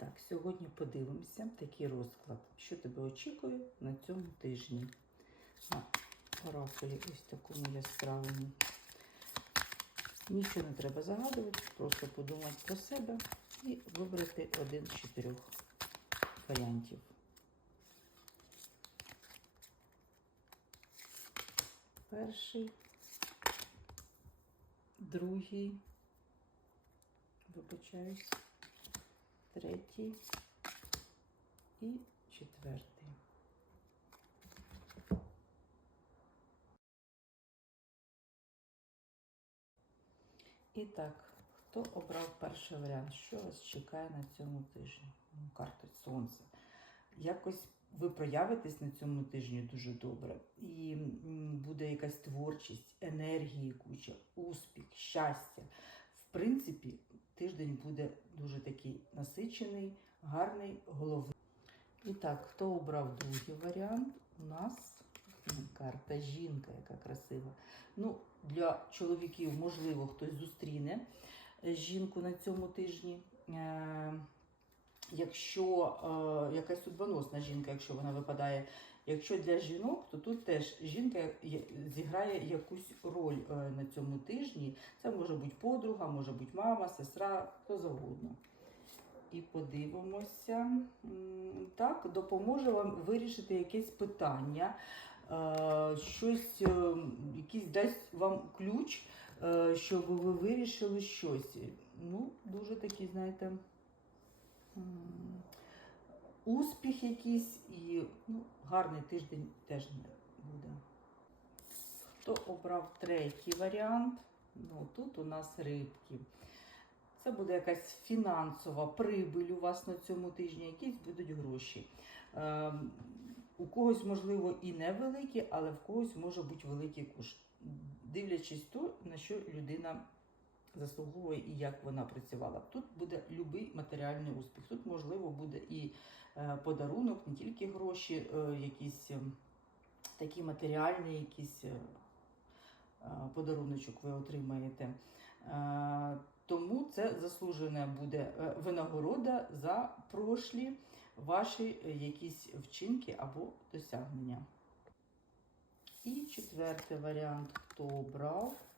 так, сьогодні подивимося такий розклад, що тебе очікує на цьому тижні. На оракулі ось такому яскравому. Нічого не треба загадувати, просто подумати про себе і вибрати один з чотирьох варіантів. Перший, другий, вибачаюсь, третій і четвертий. І так, хто обрав перший варіант? Що вас чекає на цьому тижні? Ну, карта Сонця. Якось ви проявитесь на цьому тижні дуже добре. І буде якась творчість, енергії куча, успіх, щастя. В принципі, тиждень буде дуже такий насичений, гарний, головний. І так, хто обрав другий варіант? У нас карта жінка, яка красива. Ну, для чоловіків, можливо, хтось зустріне жінку на цьому тижні. Е, Якщо е, якась судьбоносна жінка, якщо вона випадає, якщо для жінок, то тут теж жінка зіграє якусь роль е, на цьому тижні. Це може бути подруга, може бути мама, сестра, хто завгодно. І подивимося. Так, допоможе вам вирішити якесь питання, е, щось, е, якийсь дасть вам ключ, щоб ви вирішили щось. Ну, дуже такий, знаєте. Успіх якийсь і ну, гарний тиждень теж не буде. Хто обрав третій варіант? Ну, тут у нас рибки. Це буде якась фінансова прибиль у вас на цьому тижні, якісь будуть гроші. Ем, у когось, можливо, і невеликі, але в когось може бути великий куш. Дивлячись то, на що людина заслуговує і як вона працювала. Тут буде любий матеріальний успіх. Тут, можливо, буде і е, подарунок, не тільки гроші, е, якісь ем, такі матеріальні, якісь е, подаруночок ви отримаєте. Тому це заслужена буде винагорода за прошлі ваші якісь вчинки або досягнення. І четвертий варіант, хто обрав.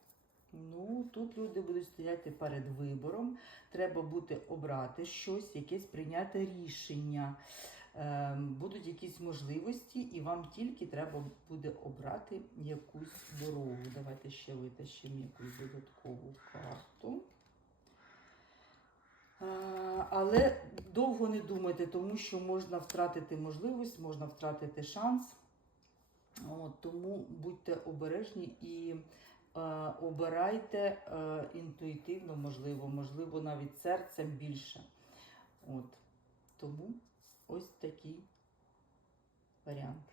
Ну, тут люди будуть стояти перед вибором. Треба буде обрати щось, якесь прийняти рішення. Ем, будуть якісь можливості, і вам тільки треба буде обрати якусь дорогу. Давайте ще витащимо якусь додаткову карту. Е, Але довго не думайте, тому що можна втратити можливість, можна втратити шанс. От, тому будьте обережні і обирайте е, інтуїтивно, можливо, можливо, навіть серцем більше. От. Тому ось такий варіант.